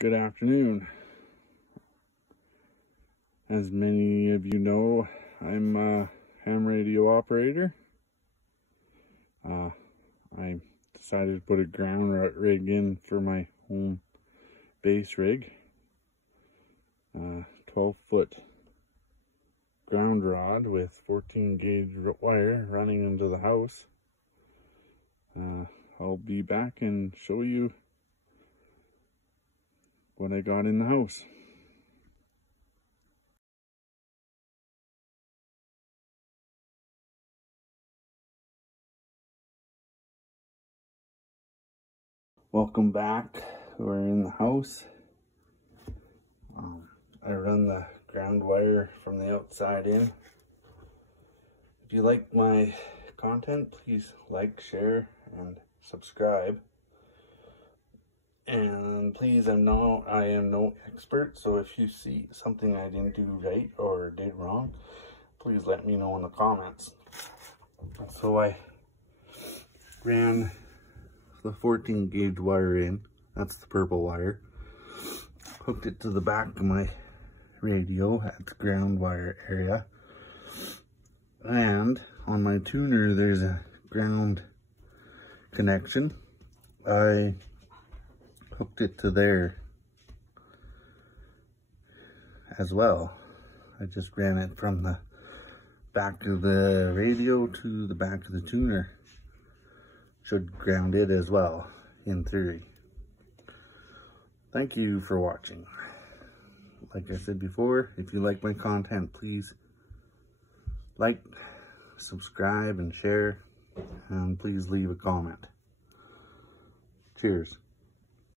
Good afternoon. As many of you know, I'm a ham radio operator. I decided to put a ground rig in for my home base rig. 12-foot ground rod with 14 gauge wire running into the house. I'll be back and show you what I got in the house. Welcome back. We're in the house. I run the ground wire from the outside in. If you like my content, please like, share, and subscribe. And please, I am no expert, so if you see something I didn't do right or did wrong, please let me know in the comments. So I ran the 14 gauge wire in, that's the purple wire, hooked it to the back of my radio at the ground wire area, and on my tuner there's a ground connection. I hooked it to there as well. I just ran it from the back of the radio to the back of the tuner. Should ground it as well, in theory. Thank you for watching. Like I said before, if you like my content, please like, subscribe, and share, and please leave a comment. Cheers.